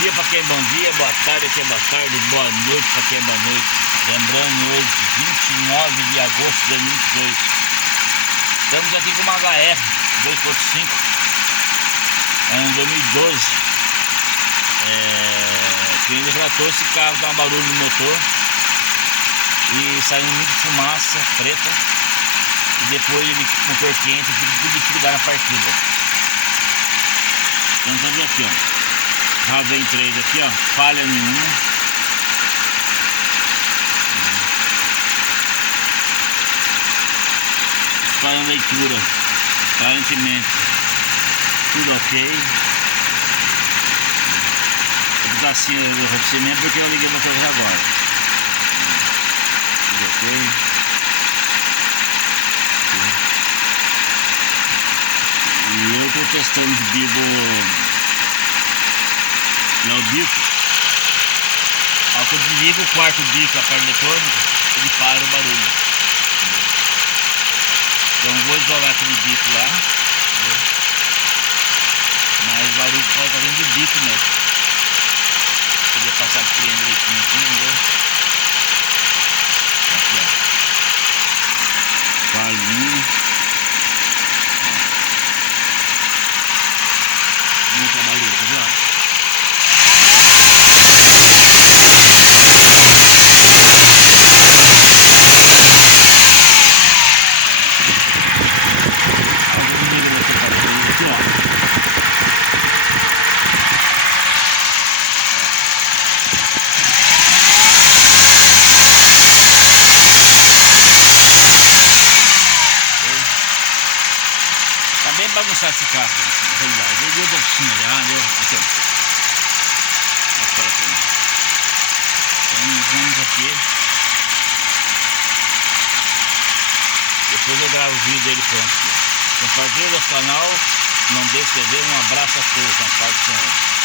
dia para quem é bom dia, boa tarde aqui é boa tarde, boa noite para quem é boa noite. Lembrando hoje, 29 de agosto de 2022. Estamos aqui com uma HR 2.5, é um 2012. O cliente relatou esse carro dá um barulho no motor e saindo muita fumaça preta, e depois ele motor quente, tudo dificuldade na partida. Então estamos aqui, ó, Raven 3 aqui, ó, falha nenhuma. Para a leitura, aparentemente tudo ok. Tá assim o rompimento porque eu liguei o motor agora. Tudo ok. E eu estou testando de bico no bico. Ao que eu desligo o quarto bico, a parte eletrônica, ele para o barulho. Então eu vou isolar aquele bico lá, mas o barulho pode estar dentro do bico mesmo. Podia passar por ele direitinho aqui, entendeu? Aqui, ó. Quase. Muito trabalho, tá vendo? Tá bem bagunçado esse carro, na realidade. Eu dei oficina já, né? Aqui, ó. Então vamos aqui. Depois eu gravo o vídeo dele pronto. Compartilhe o nosso canal. Não deixe de ver. Um abraço a todos. Na paz do Senhor.